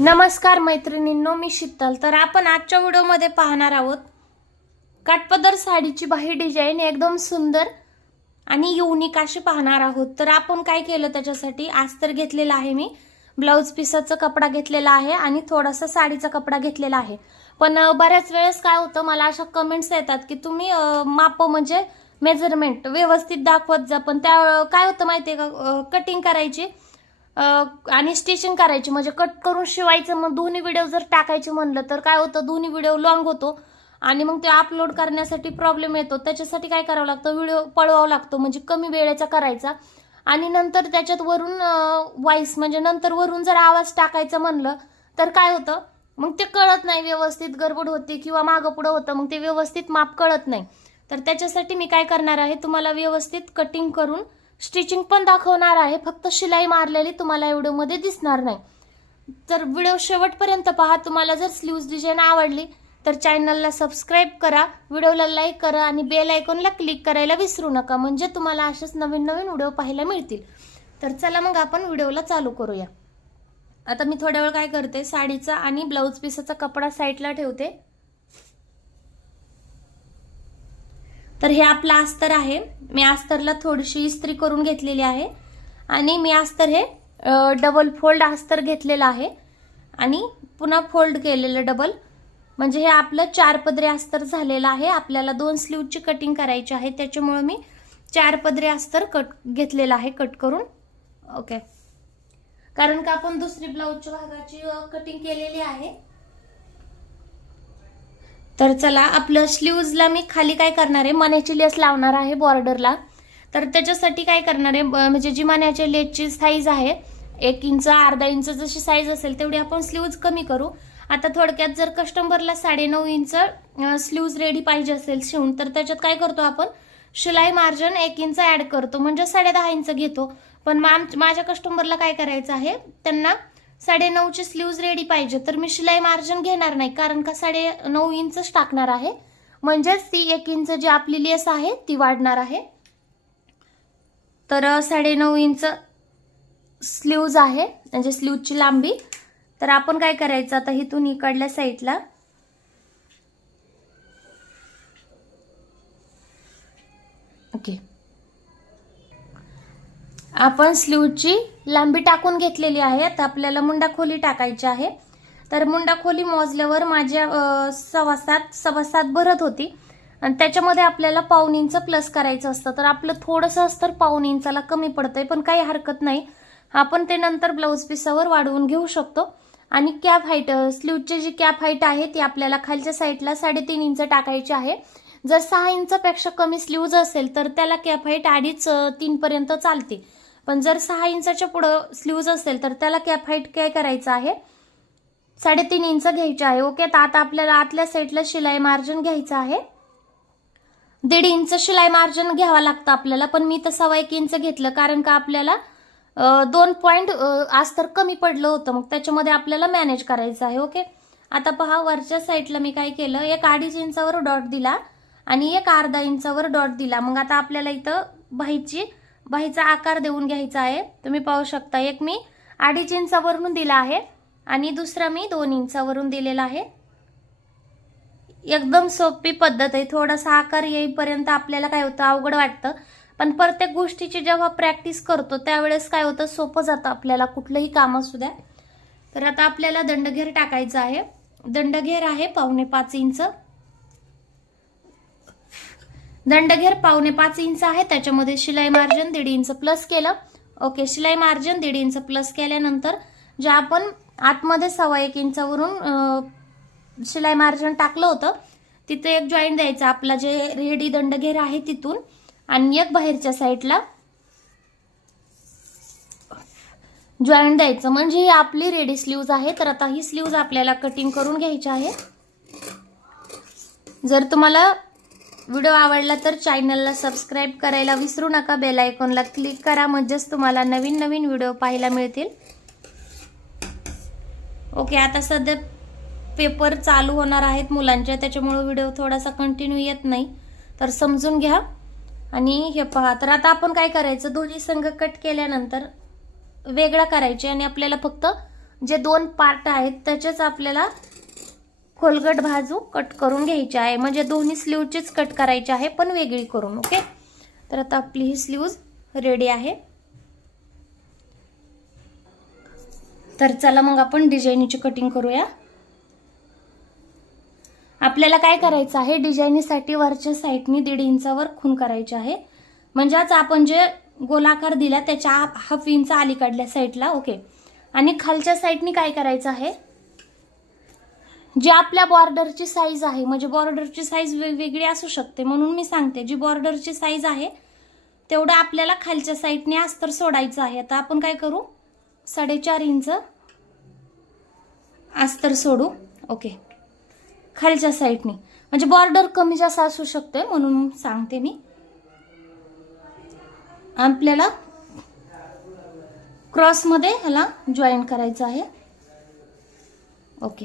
नमस्कार मैत्रिणींनो, मी शीतल। तर आपण आजच्या व्हिडिओमध्ये पाहणार आहोत काठपदर साडीची बाही डिझाइन एकदम सुंदर आणि युनिक अशी पाहणार आहोत। तर आपण काय केलं, त्याच्यासाठी अस्तर घेतलेला आहे, मी ब्लाउज पीसचा कपडा घेतलेला आहे आणि थोडासा साडीचा कपडा घेतलेला आहे। पण बऱ्याच वेळेस काय होतं, मला अशा कमेंट्स येतात की तुम्ही माप म्हणजे मेजरमेंट व्यवस्थित दाखवत जा, पण त्या काय होतं माहितीये का, कटिंग करायची आणि स्टिचिंग करायची म्हणजे कट करून शिवायचं। मग दोन्ही व्हिडिओ जर टाकायचे म्हणलं तर काय होतं, दोन्ही व्हिडिओ लॉंग होतो आणि मग ते अपलोड करण्यासाठी प्रॉब्लेम येतो। त्याच्यासाठी काय करावं लागतं, व्हिडिओ पळवावा लागतो, म्हणजे कमी वेळेचा करायचा आणि नंतर त्याच्यात वरून व्हॉइस म्हणजे नंतर वरून जर आवाज टाकायचा म्हणलं तर काय होतं, मग ते कळत नाही, व्यवस्थित गडबड होते किंवा मागं पुढं होतं, मग ते व्यवस्थित माप कळत नाही। तर त्याच्यासाठी मी काय करणार आहे, तुम्हाला व्यवस्थित कटिंग करून स्टिचिंग पण दाखवणार आहे, फक्त शिलाई मारलेली तुम्हाला व्हिडिओमध्ये दिसणार नाही। तर व्हिडिओ शेवटपर्यंत पहा। तुम्हाला जर स्लीव्ज डिझाइन आवडली तर चॅनलला सबस्क्राइब करा, व्हिडिओला लाईक करा आणि बेल आयकॉनला क्लिक करायला विसरू नका, म्हणजे तुम्हाला असेच नवीन नवीन व्हिडिओ पाहायला मिळतील। तर चला मग आपण व्हिडिओला चालू करूया। आता मी थोड्या वेळ काय करते, साडीचा आणि ब्लाउज पीसचा कपडा साईडला ठेवते। तर हे आपला अस्तर आहे, मी अस्तरला थोडीशी इस्त्री करून घेतलेली आहे आणि मी अस्तर हे डबल फोल्ड अस्तर घेतलेला आहे आणि पुन्हा फोल्ड केलेलं डबल, म्हणजे हे आपलं 4 पदरी अस्तर झालेलं आहे। आपल्याला 2 स्लीवची कटिंग करायची आहे, त्याच्यामुळे मी 4 पदरी अस्तर घेतलेलं आहे कट करून। ओके, कारण का आपण दुसरी ब्लाउजच्या भागाची कटिंग केलेली आहे। तर चला, आपलं स्लीव्जला मी खाली काय करणार आहे, मण्याची लेस लावणार आहे बॉर्डरला। तर त्याच्यासाठी काय करणार आहे, म्हणजे जी मण्याच्या लेसची साईज आहे 1 इंच अर्धा इंच जशी साईज असेल तेवढी आपण स्लीव्ज कमी करू। आता थोडक्यात जर कस्टमरला 9.5 इंच स्लीव्ज रेडी पाहिजे असेल शिवून, तर त्याच्यात काय करतो आपण, शिलाई मार्जिन 1 इंच ऍड करतो, म्हणजे 10.5 इंच घेतो। पण माझ्या कस्टमरला काय करायचं आहे, त्यांना 9.5 ची स्लीव्ज रेडी पाहिजे, तर मी शिलाई मार्जिन घेणार नाही, कारण का 9.5 इंचच टाकणार आहे, म्हणजेच ती 1 इंच जी आपली लेस आहे ती वाढणार आहे। तर 9.5 इंच स्लीव्ज आहे, म्हणजे स्लीव्जची लांबी। तर आपण काय करायचं, आता इथून इकडल्या साईडला ओके आपण स्लीवची लांबी टाकून घेतलेली आहे। आता आपल्याला मुंडा खोली टाकायची आहे। तर मुंडा खोली मोजल्यावर माझ्या 6.5 भरत होती आणि त्याच्यामध्ये आपल्याला 1/4 इंच प्लस करायचं असतं। तर आपलं थोडंसं अस्तर 1/4 इंचाला कमी पडतंय, पण काही हरकत नाही, आपण ते नंतर ब्लाउज पीसावर वाढवून घेऊ शकतो। आणि कॅप हाईट, स्लीवची जी कॅप हाईट आहे ती आपल्याला खालच्या साईडला 3.5 इंच टाकायची आहे। जर 6 इंचापेक्षा कमी स्लीव्ज असेल तर त्याला कॅप हाईट 2.5-3 पर्यंत चालते, पण जर 6 इंचाच्या पुढे स्लीव्ज असेल तर त्याला कॅप हाईट काय करायचं आहे, 3.5 इंच घ्यायचे आहे। ओके, तर आता आपल्याला आतल्या साईडला शिलाई मार्जिन घ्यायचं आहे, 1.5 इंच शिलाई मार्जिन घ्यावा लागतं आपल्याला, पण मी तर 1.25 इंच घेतलं, कारण का आपल्याला 2 पॉइंट अस्तर कमी पडलं होतं, मग त्याच्यामध्ये आपल्याला मॅनेज करायचं आहे। ओके, आता पहा, वरच्या साईडला मी काय केलं, 1.5 इंचावर डॉट दिला आणि 1/2 इंचावर डॉट दिला। मग आता आपल्याला इथं बाहीचा आकार देऊन घ्यायचा आहे। तुम्ही पाहू शकता, एक मी 2.5 इंचावरून दिला आहे आणि दुसरा मी 2 इंचावरून दिलेला आहे। एकदम सोपी पद्धत आहे, थोडासा आकार येईपर्यंत आपल्याला काय होतं, अवघड वाटतं, पण प्रत्येक गोष्टीची जेव्हा प्रॅक्टिस करतो त्यावेळेस काय होतं, सोपं जातं आपल्याला कुठलंही काम असू द्या। तर आता आपल्याला दंडघेर टाकायचा आहे, दंडघेर आहे 4.25 इंच, दंडघेर 4.25 इंच आहे, त्याच्यामध्ये शिलाई मार्जिन 1.5 इंच प्लस केलं। ओके, शिलाई मार्जिन 1.5 इंच प्लस केल्यानंतर जे आपण आतमध्ये 1.25 इंचावरून शिलाई मार्जिन टाकलं होतं तिथे एक जॉईंट द्यायचा आपला, जे रेडी दंडघेर आहे तिथून, आणि एक बाहेरच्या साईडला जॉईंट द्यायचं, म्हणजे ही आपली रेडी स्लीव्ज आहे। तर आता ही स्लीव्ज आपल्याला कटिंग करून घ्यायची आहे। जर तुम्हाला व्हिडिओ आवडला तर चॅनलला सबस्क्राइब करायला विसरू नका, बेल आयकॉनला क्लिक करा, म्हणजेच तुम्हाला नवीन नवीन व्हिडिओ पाहायला मिळतील। ओके, आता सध्या पेपर चालू होणार आहेत मुलांचे, त्याच्यामुळे व्हिडिओ थोडासा कंटिन्यू येत नाही, तर समजून घ्या। आणि हे पहा, तर आता आपण काय करायचं, दोन्ही संघ कट केल्यानंतर वेगळा करायचे आणि आपल्याला फक्त जे 2 पार्ट आहेत त्याचेच आपल्याला खोलगट बाजू कट करून घ्यायची आहे, म्हणजे दोन्ही स्लीवचीच कट करायची आहे पण वेगळी करून. ओके, तर आता आपली ही स्लीव्ज रेडी आहे. तर चला मग आपण डिझाईनची कटिंग करूया. आपल्याला काय करायचं आहे, डिझाईनीसाठी वरच्या साईडनी 1.5 इंचावर खून करायची आहे. म्हणजेच आपण जे गोलाकार दिला त्याच्या 1/2 इंच अलीकडल्या साईडला. ओके, आणि खालच्या साईडनी काय करायचं आहे, जी आपल्या बॉर्डरची साईज आहे, म्हणजे बॉर्डरची साईज वेगवेगळी असू शकते म्हणून मी सांगते, जी बॉर्डरची साईज आहे तेवढं आपल्याला खालच्या साईडने अस्तर सोडायचं आहे. आता आपण काय करू, 4.5 इंच अस्तर सोडू. ओके, खालच्या साईडने, म्हणजे बॉर्डर कमी जास्त असू शकते म्हणून सांगते मी. आपल्याला क्रॉस मध्ये ह्याला जॉईन करायचं आहे. ओके,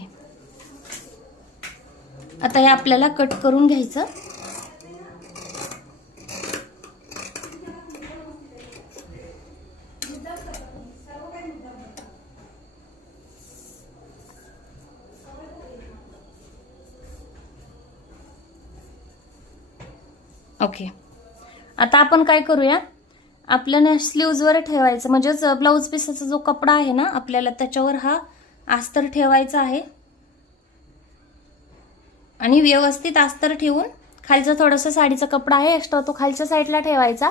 आता हे आपल्याला कट करून घ्यायचं. ओके, आता आपण काय करूया, आपल्याला स्लीव्जवर ठेवायचं, म्हणजेच ब्लाऊज पीसचा जो कपडा आहे ना आपल्याला त्याच्यावर हा अस्तर ठेवायचा आहे. आणि व्यवस्थित अस्तर ठेवून खालचा थोडासा साडीचा कपडा आहे एक्स्ट्रा तो खालच्या साईडला ठेवायचा.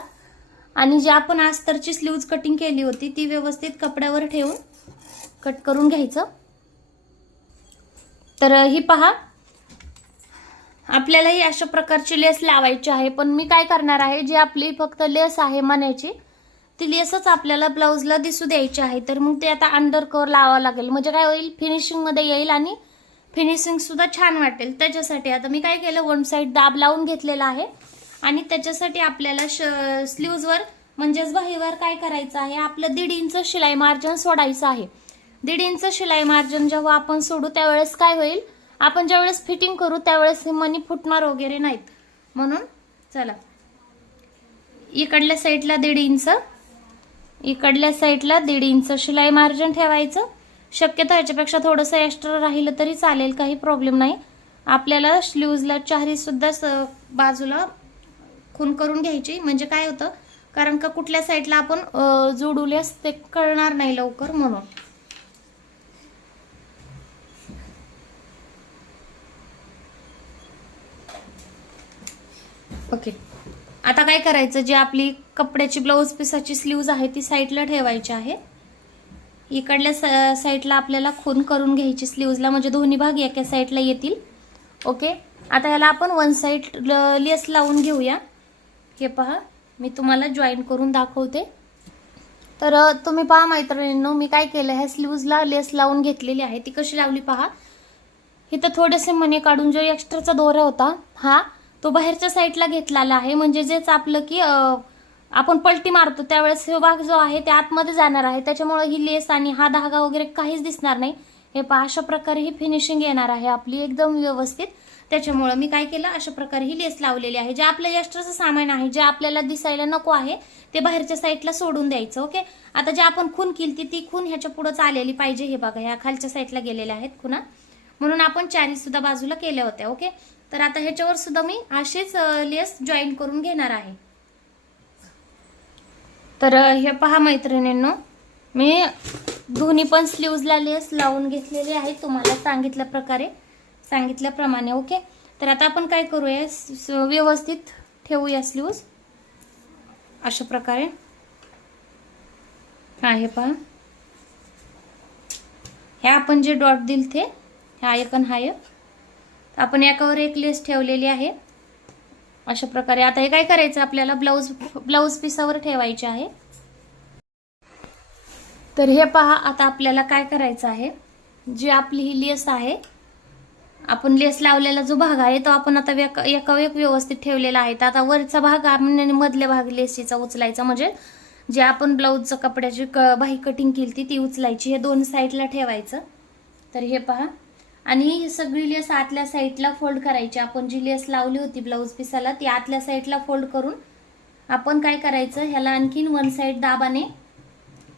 आणि जी आपण अस्तरची स्लीव्ज कटिंग केली होती ती व्यवस्थित कपड्यावर ठेवून कट करून घ्यायचं. तर ही पहा, आपल्याला ही अशा प्रकारची लेस लावायची आहे. पण मी काय करणार आहे, जी आपली फक्त लेस आहे मण्याची ती लेसच आपल्याला ब्लाऊजला दिसू द्यायची आहे. तर मग ते आता अंडर कव्हर लावावं लागेल, म्हणजे काय होईल, फिनिशिंग मध्ये येईल आणि फिनिशिंग सुद्धा छान वाटेल. त्याच्यासाठी आता मी काय केलं, 1 साइड दाब लावून घेतलेला आहे. आणि त्याच्यासाठी आपल्याला स्लीव्जवर म्हणजेच बाहीवर काय करायचं आहे, आपलं 1.5 इंच शिलाई मार्जिन सोडायचं आहे. 1.5 इंच शिलाई मार्जिन जेव्हा आपण सोडू त्यावेळेस काय होईल, आपण ज्यावेळेस फिटिंग करू त्यावेळेस मणी फुटणार वगैरे नाहीत. म्हणून चला, इकडल्या साईडला 1.5 इंच, इकडल्या साईडला 1.5 इंच शिलाई मार्जिन ठेवायचं. शक्यतो याच्यापेक्षा थोडंसं एक्स्ट्रा राहिलं तरी चालेल, काही प्रॉब्लेम नाही. आपल्याला स्लीव्जला चारी सुद्धा बाजूला खून करून घ्यायची, म्हणजे काय होतं, कारण का कुठल्या साईडला आपण जोडूल्यास ते कळणार नाही लवकर म्हणून. ओके, आता काय करायचं, जी आपली कपड्याची ब्लाऊज पीसाची स्लीव्ज आहे ती साईडला ठेवायची आहे. इकडल्या साईडला आपल्याला खून करून घ्यायची स्लीव्जला, म्हणजे दोन्ही भाग एका साईडला येतील. ओके, आता याला आपण 1 साइड लेस लावून घेऊया. हे पहा, मी तुम्हाला जॉईन करून दाखवते. तर तुम्ही पहा मैत्रिणींनो, मी काय केलं, ह्या स्लीव्जला लेस लावून घेतलेली आहे. ती कशी लावली पहा, इथं थोडेसे मणी काढून जो एक्स्ट्राचा दोरा होता हा तो बाहेरच्या साईडला घेतलेला आहे. म्हणजे जेच आपलं की आपण पलटी मारतो त्यावेळेस हे भाग जो आहे ते आतमध्ये जाणार आहे, त्याच्यामुळे ही लेस आणि हा धागा वगैरे काहीच दिसणार नाही. हे पहा, अशा प्रकारे ही फिनिशिंग येणार आहे आपली एकदम व्यवस्थित. त्याच्यामुळे मी काय केलं, अशा प्रकारे ही लेस लावलेली आहे. जे आपलं एक्स्ट्राचं सामान आहे, जे आपल्याला दिसायला नको आहे ते बाहेरच्या साईडला सोडून द्यायचं. ओके, आता जे आपण खून केली ती खून ह्याच्या पुढे आलेली पाहिजे. हे बघा, ह्या खालच्या साईडला गेलेल्या आहेत खुना, म्हणून आपण चारी सुद्धा बाजूला केल्या होत्या. ओके, तर आता ह्याच्यावर सुद्धा मी अशीच लेस जॉईन करून घेणार आहे. तर हे पहा मैत्रिणींनो, मी दोन्ही पण स्लीव्जला लेस लावून घेतलेली आहे तुम्हाला सांगितल्याप्रमाणे. ओके, तर आता आपण काय करूया, व्यवस्थित ठेवूया स्लीव्ज अशा प्रकारे. हा, हे पहा, हे आपण जे डॉट दिल ते हा एक आणि हा एक, आपण एकावर एक लेस ठेवलेली आहे अशा प्रकारे. आता हे काय करायचं, आपल्याला ब्लाऊज पीसावर ठेवायचे आहे. तर हे पहा, आता आपल्याला काय करायचं आहे, जी आपली ही लेस आहे, आपण लेस लावलेला जो भाग आहे तो आपण आता एका एक व्यवस्थित ठेवलेला आहे. आता वरचा भाग आणि मधले भाग लेसीचा उचलायचा, म्हणजे जे आपण ब्लाऊजचं कपड्याची बाही कटिंग केली ती उचलायची. हे 2 साईडला ठेवायचं. तर हे पहा, आणि ही सगळी लेस आतल्या साईडला फोल्ड करायची. आपण जी लेस लावली होती ब्लाऊज पीसाला ती आतल्या साईडला फोल्ड करून आपण काय करायचं, ह्याला आणखीन 1 साइड दाबाने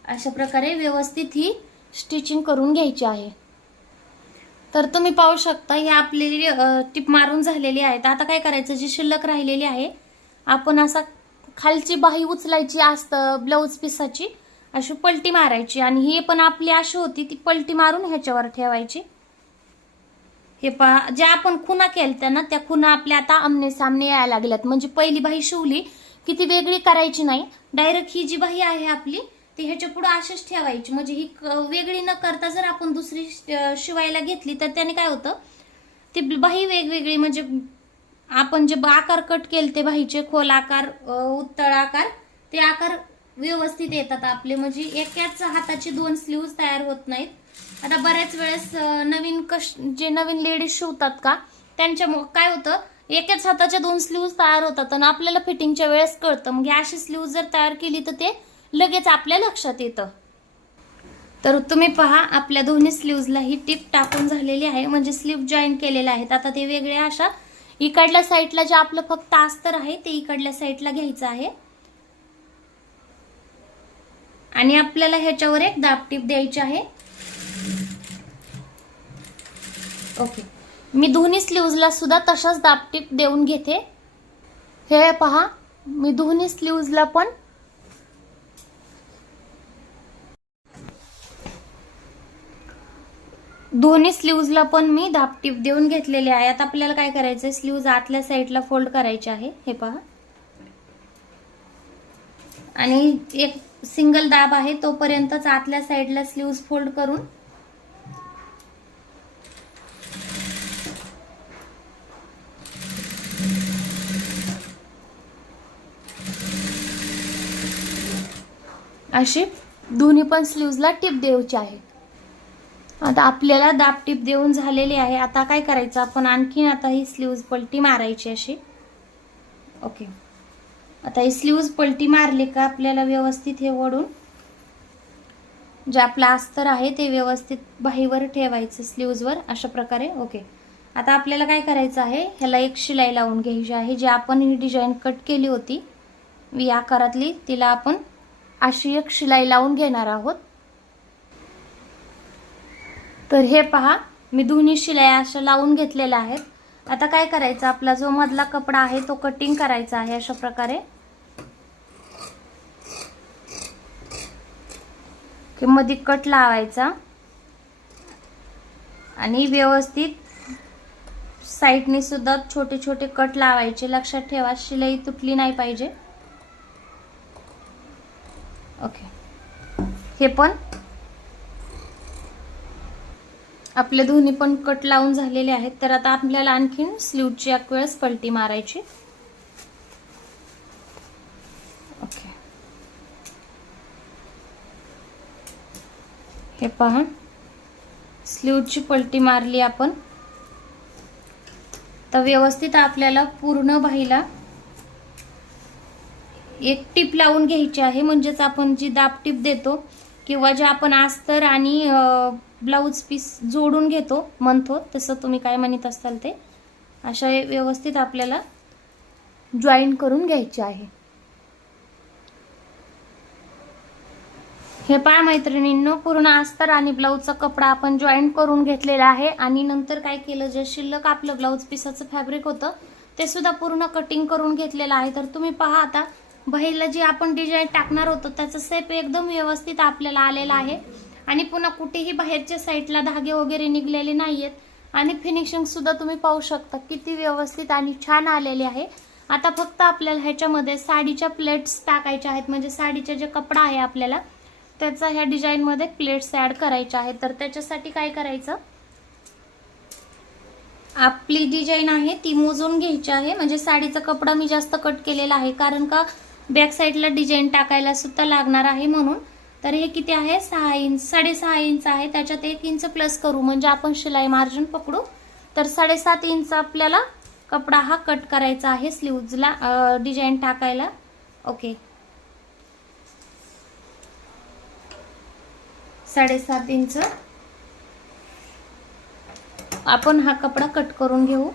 अशा प्रकारे व्यवस्थित ही स्टिचिंग करून घ्यायची आहे. तर तुम्ही पाहू शकता ही आपली टिप मारून झालेली आहे. आता काय करायचं, जी शिल्लक राहिलेली आहे आपण असा खालची बाही उचलायची असतं ब्लाऊज पिसाची, अशी पलटी मारायची आणि ही पण आपली अशी होती ती पलटी मारून ह्याच्यावर ठेवायची. हे पहा, ज्या आपण खुणा केलत्या ना त्या खुणा आपल्या आता आमने सामने यायला लागल्यात. म्हणजे पहिली बाही शिवली की ती वेगळी करायची नाही, डायरेक्ट ही जी बाही आहे आपली ती ह्याच्या पुढे अशीच ठेवायची. म्हणजे ही वेगळी न करता जर आपण दुसरी शिवायला घेतली तर त्याने काय होतं, ती बाही वेगवेगळी म्हणजे आपण जे आकार कट केले ते बाहीचे खोल आकार उत्तळ आकार ते आकार व्यवस्थित येतात आपले. म्हणजे एकाच हाताची 2 स्लीव्ज तयार होत नाहीत. आता बऱ्याच वेळेस जे नवीन लेडीज शिवतात का त्यांच्या काय होतं, एकाच हाताच्या 2 स्लीव्ज तयार होतात आणि आपल्याला फिटिंगच्या वेळेस कळतं. मग अशी स्लीव्ज जर तयार केली तर ते लगेच आपल्या लक्षात येतं. तर तुम्ही पहा आपल्या दोन्ही स्लीव्जला ही टिप टाकून झालेली आहे. म्हणजे स्लीव जॉईन केलेले आहेत. आता ते वेगळे अशा इकडल्या साईडला जे आपलं फक्त अस्तर आहे ते इकडल्या साईडला घ्यायचं आहे आणि आपल्याला ह्याच्यावर एक दाब टिप द्यायची आहे. ओके, मी दोन्ही स्लीव्जला सुद्धा तशाच दाब टिप देऊन घेते. हे पहा, मी दोन्ही स्लीव्जला पण मी दाब टिप देऊन घेतलेले आहे. आता आपल्याला काय करायचं, स्लीव्ज आतल्या साईडला फोल्ड करायचे आहे. हे पहा, आणि एक सिंगल दाब आहे तोपर्यंतच आतल्या साईडला स्लीव्ज फोल्ड करून अशी दोन्ही पण स्लीव्जला टिप द्यायची आहे. आता आपल्याला दाब टिप देऊन झालेली आहे. आता काय करायचं, आपण आणखीन आता ही स्लीव्ज पलटी मारायची अशी. ओके, आता ही स्लीव्ज पलटी मारली का आपल्याला व्यवस्थित हे ओढून जे आपलं अस्तर आहे ते व्यवस्थित बाहीवर ठेवायचं स्लीव्जवर अशा प्रकारे. ओके, आता आपल्याला काय करायचं आहे, ह्याला एक शिलाई लावून घ्यायची आहे. जी आपण ही डिझाईन कट केली होती व्ही आकारातली तिला आपण अशी एक शिलाई लावून घेणार आहोत. तर हे पहा, मी दोन्ही शिलाई अशा लावून घेतलेल्या आहेत. आता काय करायचं, आपला जो मधला कपडा आहे तो कटिंग करायचा आहे अशा प्रकारे. की मध्ये कट लावायचा आणि व्यवस्थित साईडने सुद्धा छोटे छोटे कट लावायचे. लक्षात ठेवा शिलाई तुटली नाही पाहिजे. ओके, हे पण आपले दोन्ही पण कट लावून झालेले आहेत. तर आता आपल्याला आणखीन स्लीवची एक वेळेस पलटी मारायची. ओके, हे पहा स्लीवची पलटी मारली आपण. तर व्यवस्थित आपल्याला पूर्ण बाहीला एक टिप लावून घ्यायची आहे. म्हणजेच आपण जी दाब टिप देतो किंवा जे आपण अस्तर आणि ब्लाऊज पीस जोडून घेतो म्हणतो तसं तुम्ही काय म्हणत असाल ते, अशा व्यवस्थित आपल्याला जॉईन करून घ्यायचे आहे. हे पहा मैत्रिणींनो, पूर्ण अस्तर आणि ब्लाऊजचा कपडा आपण जॉईन करून घेतलेला आहे. आणि नंतर काय केलं, जे शिल्लक आपलं ब्लाऊज पीसाचं फॅब्रिक होतं ते सुद्धा पूर्ण कटिंग करून घेतलेलं आहे. तर तुम्ही पहा आता बाहीला जी आपण डिझाईन टाकणार होतो त्याचा शेप एकदम व्यवस्थित आपल्याला आलेला आहे. आणि पुन्हा कुठेही बाहेरच्या साईडला धागे वगैरे निघलेले नाहीयेत. आणि फिनिशिंग सुद्धा तुम्ही पाहू शकता किती व्यवस्थित आणि छान आलेले आहे. आता फक्त आपल्याला ह्याच्यामध्ये साडीच्या प्लेट्स टाकायच्या आहेत. म्हणजे साडीचा जे कपडा आहे आपल्याला त्याचा ह्या डिझाईन मध्ये प्लेट्स ऍड करायच्या आहेत. तर त्याच्यासाठी काय करायचं, आपली डिझाईन आहे ती मोजून घ्यायची आहे. म्हणजे साडीचा कपडा मी जास्त कट केलेला आहे कारण का बॅक साईडला डिझाईन टाकायला सुद्धा लागणार आहे म्हणून. तर हे किती आहे, 6 इंच 6.5 इंच आहे. त्याच्यात 1 इंच प्लस करू म्हणजे आपण शिलाई मार्जिन पकडू. तर 7.5 इंच आपल्याला कपडा हा कट करायचा आहे स्लीव्जला डिझाईन टाकायला. ओके, 7.5 इंच आपण हा कपडा कट करून घेऊ.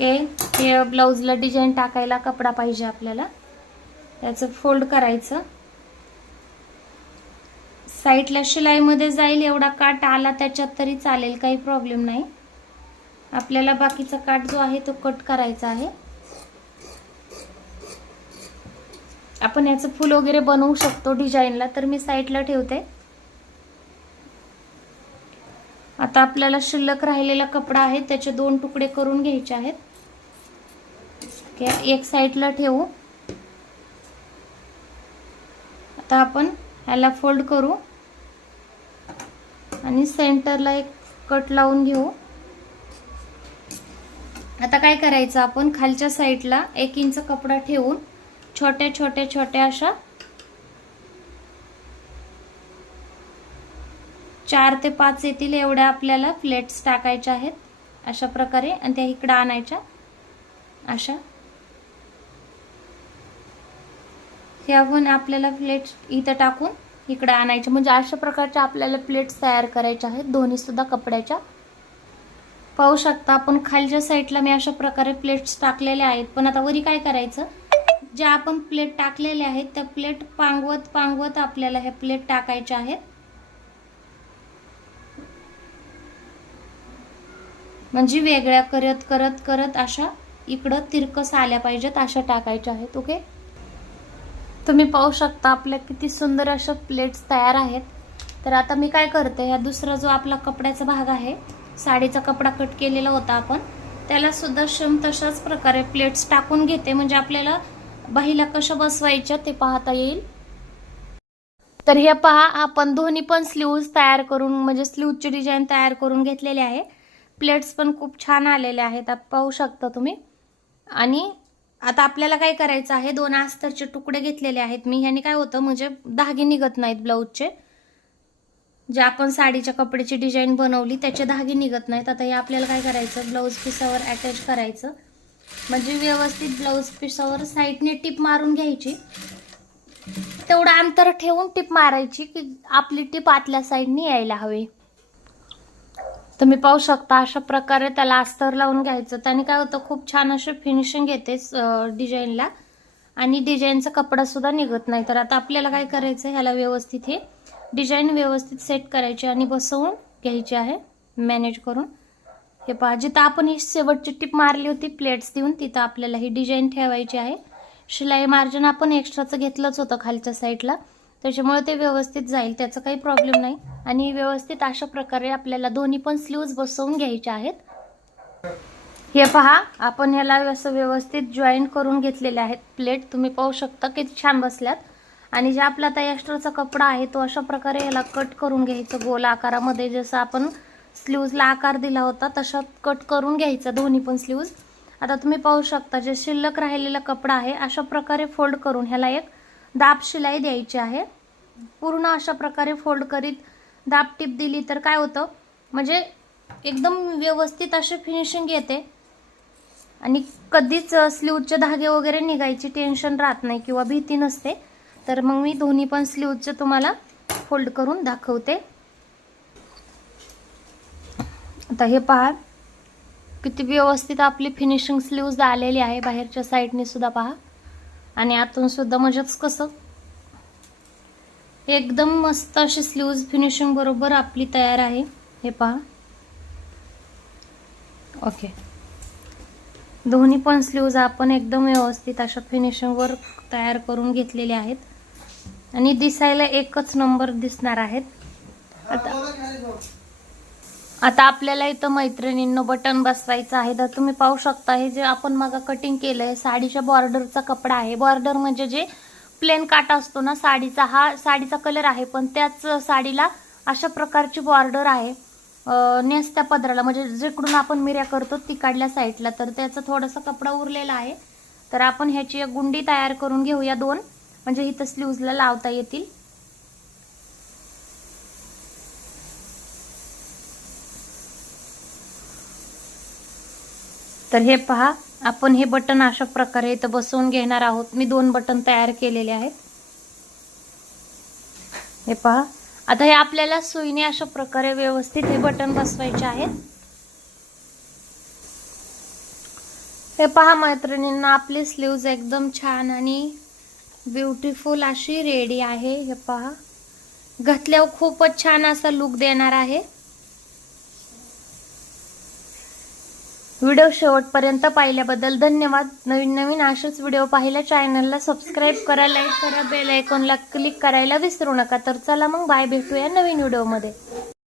ओके, हे ब्लाऊजला डिझाईन टाकायला कपडा पाहिजे आपल्याला. त्याचं फोल्ड करायचं. साईडला शिलाईमध्ये जाईल एवढा काट आला त्याच्यात तरी चालेल, काही प्रॉब्लेम नाही. आपल्याला बाकीचा काट जो आहे तो कट करायचा आहे. आपण याचं फूल वगैरे बनवू शकतो डिझाईनला, तर मी साईडला ठेवते. आता आपल्याला शिल्लक राहिलेला कपडा आहे त्याचे 2 तुकडे करून घ्यायचे आहेत. एक साईडला ठेवू. आता आपण ह्याला फोल्ड करू आणि सेंटरला एक कट लावून घेऊ. आता काय करायचं, आपण खालच्या साईडला 1 इंच कपडा ठेवून छोट्या छोट्या छोट्या अशा 4 ते 5 येतील एवढ्या आपल्याला प्लेट्स टाकायच्या आहेत अशा प्रकारे, आणि त्या इकडे आणायच्या अशा. ह्या पण आपल्याला प्लेट्स इथं टाकून इकडे आणायच्या, म्हणजे अशा प्रकारच्या आपल्याला प्लेट्स तयार करायच्या आहेत दोन्ही सुद्धा कपड्याच्या. पाहू शकता आपण खालच्या साईडला मी अशा प्रकारे प्लेट्स टाकलेल्या आहेत. पण आता वरी काय करायचं, ज्या आपण प्लेट टाकलेल्या आहेत त्या प्लेट पांगवत पांगवत आपल्याला ह्या प्लेट टाकायच्या आहेत. म्हणजे वेगळ्या करत करत करत अशा इकडं तिरकस आल्या पाहिजेत अशा टाकायच्या आहेत. ओके, तुम्ही पाहू शकता आपल्या किती सुंदर अशा प्लेट्स तयार आहेत. तर आता मी काय करते, ह्या दुसरा जो आपला कपड्याचा भाग आहे, साडीचा कपडा कट केलेला होता आपण, त्याला सुद्धा सेम तशाच प्रकारे प्लेट्स टाकून घेते, म्हणजे आपल्याला बाहीला कशा बसवायच्या ते पाहता येईल. तर हे पहा, आपण दोन्ही पण स्लीव्ज तयार करून, म्हणजे स्लीव्हची डिझाईन तयार करून घेतलेली आहे. प्लेट्स पण खूप छान आलेले आहेत, पाहू शकता तुम्ही. आणि आता आपल्याला काय करायचं आहे, 2 अस्तरचे तुकडे घेतलेले आहेत मी. ह्याने काय होतं, म्हणजे धागे निघत नाहीत ब्लाऊजचे. जे आपण साडीच्या कपड्याची डिझाईन बनवली त्याचे धागे निघत नाहीत. आता हे आपल्याला काय करायचं, ब्लाऊज पिसावर अटॅच करायचं, म्हणजे व्यवस्थित ब्लाऊज पिसावर साईडने टिप मारून घ्यायची. तेवढं अंतर ठेवून टिप मारायची की आपली टिप आतल्या साईडने यायला हवी. तुम्ही पाहू शकता अशा प्रकारे त्याला अस्तर लावून घ्यायचं. त्याने काय होतं, खूप छान अशी फिनिशिंग येते डिझाईनला, आणि डिझाईनचा कपडा सुद्धा निघत नाही. तर आता आपल्याला काय करायचं, ह्याला व्यवस्थित हे डिझाईन व्यवस्थित सेट करायची आणि बसवून घ्यायची आहे मॅनेज करून. हे पहा, जिथं आपण ही शेवटची टिप मारली होती प्लेट्स देऊन तिथं आपल्याला ही डिझाईन ठेवायची आहे. शिलाई मार्जिन आपण एक्स्ट्राचं घेतलंच होतं खालच्या साईडला, त्याच्यामुळे ते व्यवस्थित जाईल, त्याचा काही प्रॉब्लेम नाही. आणि व्यवस्थित अशा प्रकारे आपल्याला दोन्ही पण स्लीव्ज बसवून घ्यायचे आहेत. हे पहा, आपण ह्याला असं व्यवस्थित जॉईंट करून घेतलेले आहेत प्लेट. तुम्ही पाहू शकता किती छान बसल्यात. आणि जे आपला आता एक्स्ट्राचा कपडा आहे तो अशा प्रकारे ह्याला कट करून घ्यायचं गोल आकारामध्ये. जसं आपण स्लीव्जला आकार दिला होता तशा कट करून घ्यायचा दोन्ही पण स्लीव्ज. आता तुम्ही पाहू शकता जे शिल्लक राहिलेला कपडा आहे अशा प्रकारे फोल्ड करून ह्याला एक दाब शिलाई द्यायची आहे. पूर्ण अशा प्रकारे फोल्ड करीत दाब टिप दिली तर काय होतं, म्हणजे एकदम व्यवस्थित अशी फिनिशिंग येते आणि कधीच स्लीवचे धागे वगैरे निघायची टेन्शन राहत नाही किंवा भीती नसते. तर मग मी दोन्ही पण स्लीवचे तुम्हाला फोल्ड करून दाखवते. आता हे पहा किती व्यवस्थित आपली फिनिशिंग स्लीव्ज आलेली आहे. बाहेरच्या साईडने सुद्धा पहा आणि आतून सुद्धा, म्हणजेच कसं एकदम मस्त अशी स्लीव्ज फिनिशिंग बरोबर आपली तयार आहे. हे पहा, ओके. दोन्ही पण स्लीव्ज आपण एकदम व्यवस्थित अशा फिनिशिंग वर तयार करून घेतलेले आहेत आणि दिसायला एकच नंबर दिसणार आहेत. आता आपल्याला इथं मैत्रिणींनो बटन बसवायचं आहे. तर तुम्ही पाहू शकता हे जे आपण मग कटिंग केलंय साडीच्या बॉर्डरचा कपडा आहे. बॉर्डर म्हणजे जे प्लेन काटा असतो ना साडीचा, हा साडीचा कलर आहे पण त्याच साडीला अशा प्रकारची बॉर्डर आहे नेसत्या पदराला, म्हणजे जिकडून आपण मिऱ्या करतो तिकडल्या साईडला. तर त्याचा थोडासा कपडा उरलेला आहे. तर आपण ह्याची एक गुंडी तयार करून घेऊया 2, म्हणजे इथं स्लीव्जला लावता येतील. तर हे पहा, आपण हे बटन अशा प्रकारे इथं बसवून घेणार आहोत. मी 2 बटन तयार केलेले आहेत. हे पहा, आता हे आपल्याला सुईने अशा प्रकारे व्यवस्थित हे बटन बसवायचे आहेत. हे पहा मैत्रिणींना, आपली स्लीव्ज एकदम छान आणि ब्युटिफुल अशी रेडी आहे. हे पहा, घातल्यावर खूपच छान असा लुक देणार आहे. व्हिडिओ शेवटपर्यंत पाहिल्याबद्दल धन्यवाद. नवीन नवीन असेच व्हिडिओ पाहायला चॅनलला सबस्क्राईब करा, लाईक करा, बेल आयकॉनला क्लिक करायला विसरू नका. तर चला मग बाय, भेटूया नवीन व्हिडिओमध्ये.